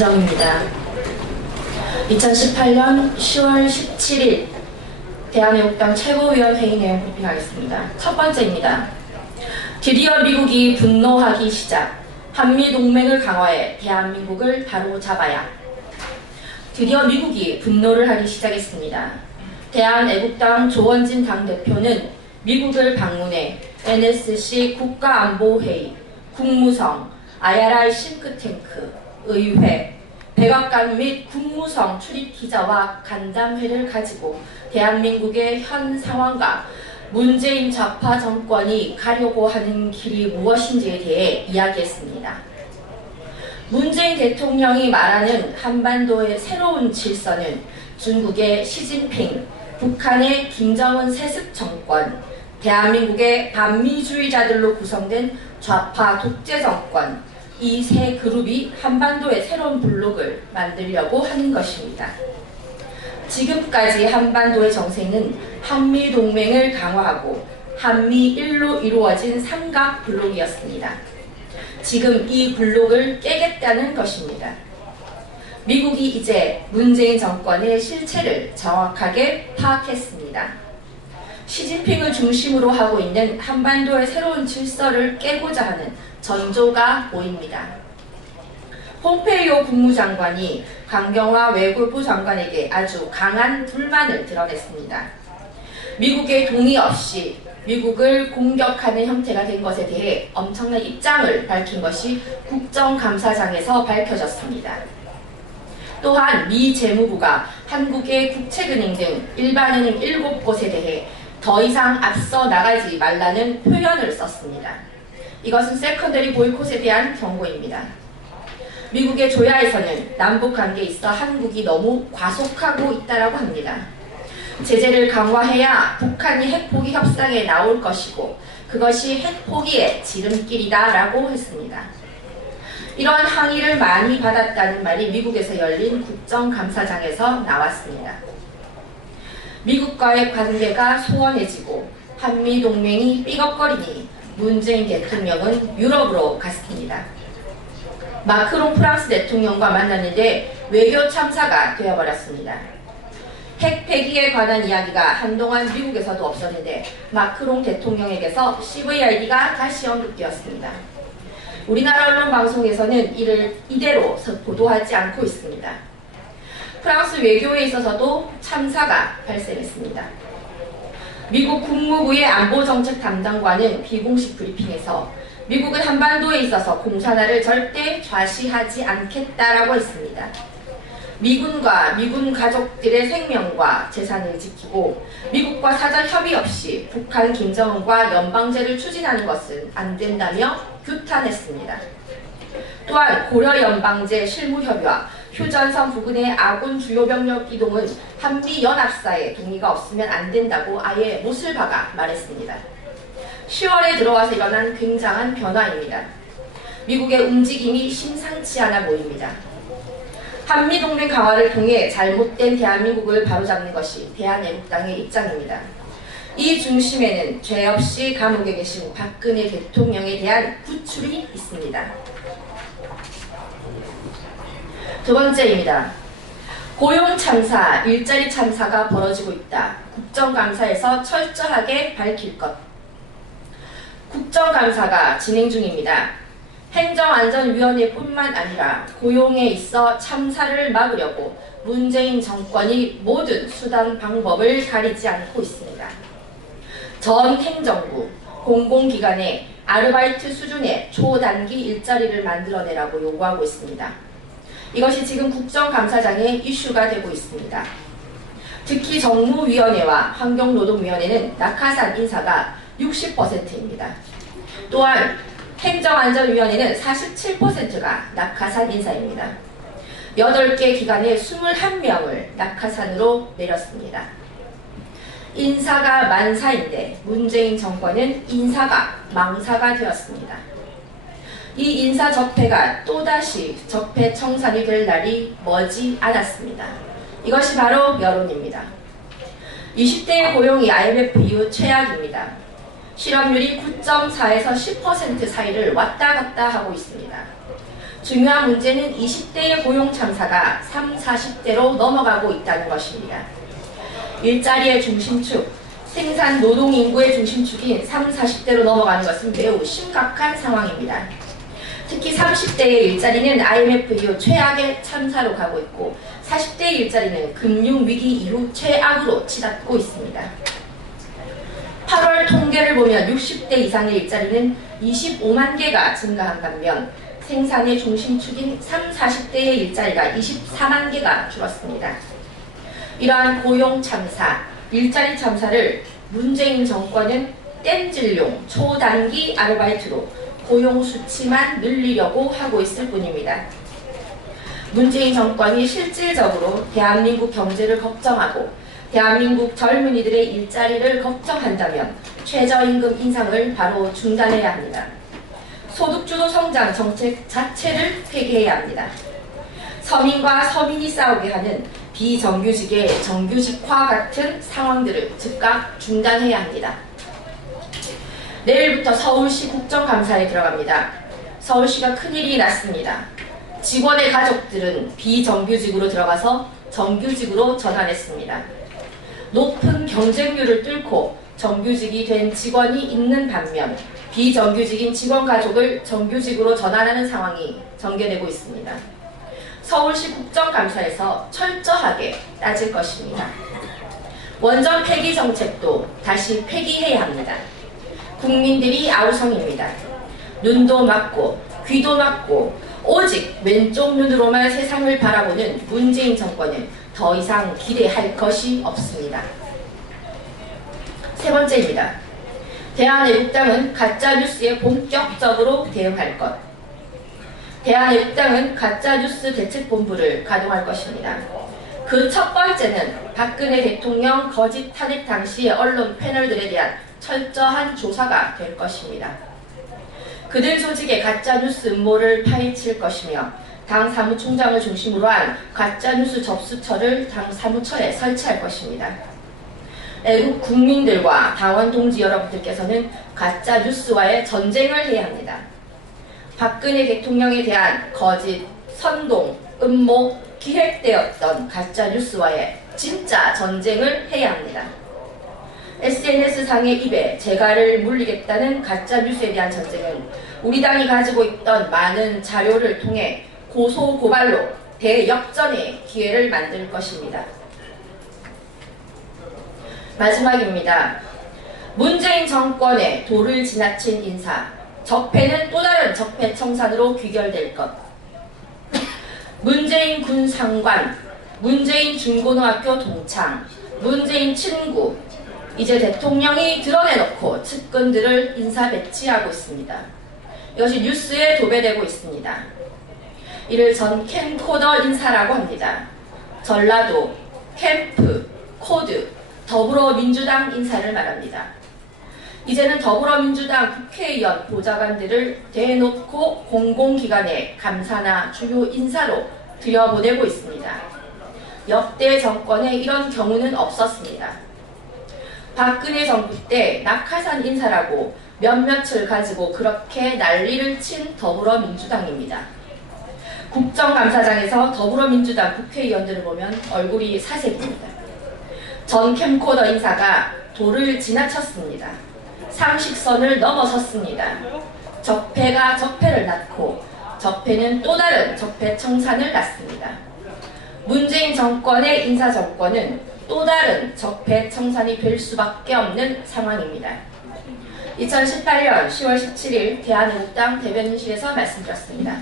김정입니다. 2018년 10월 17일 대한애국당 최고위원회의 내용 브리핑하겠습니다. 첫 번째입니다. 드디어 미국이 분노하기 시작. 한미동맹을 강화해 대한민국을 바로잡아야. 드디어 미국이 분노를 하기 시작했습니다. 대한애국당 조원진 당대표는 미국을 방문해 NSC 국가안보회의, 국무성, IRI 싱크탱크, 의회, 백악관 및 국무성 출입기자와 간담회를 가지고 대한민국의 현 상황과 문재인 좌파 정권이 가려고 하는 길이 무엇인지에 대해 이야기했습니다. 문재인 대통령이 말하는 한반도의 새로운 질서는 중국의 시진핑, 북한의 김정은 세습 정권, 대한민국의 반미주의자들로 구성된 좌파 독재 정권, 이 세 그룹이 한반도의 새로운 블록을 만들려고 하는 것입니다. 지금까지 한반도의 정세는 한미동맹을 강화하고 한미일로 이루어진 삼각 블록이었습니다. 지금 이 블록을 깨겠다는 것입니다. 미국이 이제 문재인 정권의 실체를 정확하게 파악했습니다. 시진핑을 중심으로 하고 있는 한반도의 새로운 질서를 깨고자 하는 전조가 보입니다. 폼페이오 국무장관이 강경화 외교부 장관에게 아주 강한 불만을 드러냈습니다. 미국의 동의 없이 미국을 공격하는 형태가 된 것에 대해 엄청난 입장을 밝힌 것이 국정감사장에서 밝혀졌습니다. 또한 미 재무부가 한국의 국책은행 등 일반은행 7곳에 대해 더 이상 앞서 나가지 말라는 표현을 썼습니다. 이것은 세컨더리 보이콧에 대한 경고입니다. 미국의 조야에서는 남북관계에 있어 한국이 너무 과속하고 있다고 합니다. 제재를 강화해야 북한이 핵포기 협상에 나올 것이고 그것이 핵포기의 지름길이다라고 했습니다. 이런 항의를 많이 받았다는 말이 미국에서 열린 국정감사장에서 나왔습니다. 미국과의 관계가 소원해지고 한미동맹이 삐걱거리니 문재인 대통령은 유럽으로 갔습니다. 마크롱 프랑스 대통령과 만났는데 외교 참사가 되어버렸습니다. 핵 폐기에 관한 이야기가 한동안 미국에서도 없었는데 마크롱 대통령에게서 CVID가 다시 언급되었습니다. 우리나라 언론 방송에서는 이를 이대로 보도하지 않고 있습니다. 프랑스 외교에 있어서도 참사가 발생했습니다. 미국 국무부의 안보정책 담당관은 비공식 브리핑에서 미국은 한반도에 있어서 공산화를 절대 좌시하지 않겠다라고 했습니다. 미군과 미군 가족들의 생명과 재산을 지키고 미국과 사전 협의 없이 북한 김정은과 연방제를 추진하는 것은 안 된다며 규탄했습니다. 또한 고려연방제 실무협의와 휴전선 부근의 아군 주요 병력 이동은 한미연합사의 동의가 없으면 안 된다고 아예 못을 박아 말했습니다. 10월에 들어와서 일어난 굉장한 변화입니다. 미국의 움직임이 심상치 않아 보입니다. 한미동맹 강화를 통해 잘못된 대한민국을 바로잡는 것이 대한애국당의 입장입니다. 이 중심에는 죄 없이 감옥에 계신 박근혜 대통령에 대한 구출이 있습니다. 두 번째입니다. 고용참사, 일자리 참사가 벌어지고 있다. 국정감사에서 철저하게 밝힐 것. 국정감사가 진행 중입니다. 행정안전위원회뿐만 아니라 고용에 있어 참사를 막으려고 문재인 정권이 모든 수단 방법을 가리지 않고 있습니다. 전 행정부, 공공기관에 아르바이트 수준의 초단기 일자리를 만들어내라고 요구하고 있습니다. 이것이 지금 국정감사장의 이슈가 되고 있습니다. 특히 정무위원회와 환경노동위원회는 낙하산 인사가 60%입니다. 또한 행정안전위원회는 47%가 낙하산 인사입니다. 8개 기관에 21명을 낙하산으로 내렸습니다. 인사가 만사인데 문재인 정권은 인사가 망사가 되었습니다. 이 인사 적폐가 또다시 적폐 청산이 될 날이 머지 않았습니다. 이것이 바로 여론입니다. 20대의 고용이 IMF 이후 최악입니다. 실업률이 9.4에서 10% 사이를 왔다 갔다 하고 있습니다. 중요한 문제는 20대의 고용 참사가 30, 40대로 넘어가고 있다는 것입니다. 일자리의 중심축, 생산 노동 인구의 중심축인 30, 40대로 넘어가는 것은 매우 심각한 상황입니다. 특히 30대의 일자리는 IMF 이후 최악의 참사로 가고 있고 40대의 일자리는 금융위기 이후 최악으로 치닫고 있습니다. 8월 통계를 보면 60대 이상의 일자리는 25만 개가 증가한 반면 생산의 중심축인 30, 40대의 일자리가 24만 개가 줄었습니다. 이러한 고용 참사, 일자리 참사를 문재인 정권은 땜질용 초단기 아르바이트로 고용 수치만 늘리려고 하고 있을 뿐입니다. 문재인 정권이 실질적으로 대한민국 경제를 걱정하고 대한민국 젊은이들의 일자리를 걱정한다면 최저임금 인상을 바로 중단해야 합니다. 소득주도 성장 정책 자체를 폐기해야 합니다. 서민과 서민이 싸우게 하는 비정규직의 정규직화 같은 상황들을 즉각 중단해야 합니다. 내일부터 서울시 국정감사에 들어갑니다. 서울시가 큰일이 났습니다. 직원의 가족들은 비정규직으로 들어가서 정규직으로 전환했습니다. 높은 경쟁률을 뚫고 정규직이 된 직원이 있는 반면 비정규직인 직원 가족을 정규직으로 전환하는 상황이 전개되고 있습니다. 서울시 국정감사에서 철저하게 따질 것입니다. 원전 폐기 정책도 다시 폐기해야 합니다. 국민들이 아우성입니다. 눈도 맞고 귀도 맞고 오직 왼쪽 눈으로만 세상을 바라보는 문재인 정권은 더 이상 기대할 것이 없습니다. 세 번째입니다. 대한애국당은 가짜뉴스에 본격적으로 대응할 것. 대한애국당은 가짜뉴스 대책본부를 가동할 것입니다. 그 첫 번째는 박근혜 대통령 거짓 탄핵 당시의 언론 패널들에 대한 철저한 조사가 될 것입니다. 그들 조직의 가짜뉴스 음모를 파헤칠 것이며 당 사무총장을 중심으로 한 가짜뉴스 접수처를 당 사무처에 설치할 것입니다. 애국 국민들과 당원 동지 여러분들께서는 가짜뉴스와의 전쟁을 해야 합니다. 박근혜 대통령에 대한 거짓, 선동, 음모, 기획되었던 가짜뉴스와의 진짜 전쟁을 해야 합니다. SNS상의 입에 재갈을 물리겠다는 가짜뉴스에 대한 전쟁은 우리 당이 가지고 있던 많은 자료를 통해 고소 고발로 대역전의 기회를 만들 것입니다. 마지막입니다. 문재인 정권의 도를 지나친 인사, 적폐는 또 다른 적폐 청산으로 귀결될 것. 문재인 군 상관, 문재인 중고등학교 동창, 문재인 친구, 이제 대통령이 드러내놓고 측근들을 인사 배치하고 있습니다. 이것이 뉴스에 도배되고 있습니다. 이를 전 캠코더 인사라고 합니다. 전라도, 캠프, 코드, 더불어민주당 인사를 말합니다. 이제는 더불어민주당 국회의원 보좌관들을 대놓고 공공기관의 감사나 주요 인사로 들여보내고 있습니다. 역대 정권에 이런 경우는 없었습니다. 박근혜 정부 때 낙하산 인사라고 몇몇을 가지고 그렇게 난리를 친 더불어민주당입니다. 국정감사장에서 더불어민주당 국회의원들을 보면 얼굴이 사색입니다. 전 캠코더 인사가 도를 지나쳤습니다. 상식선을 넘어섰습니다. 적폐가 적폐를 낳고 적폐는 또 다른 적폐 청산을 낳습니다. 문재인 정권의 인사정권은 또 다른 적폐 청산이 될 수밖에 없는 상황입니다. 2018년 10월 17일 대한애국당 대변인실에서 말씀드렸습니다.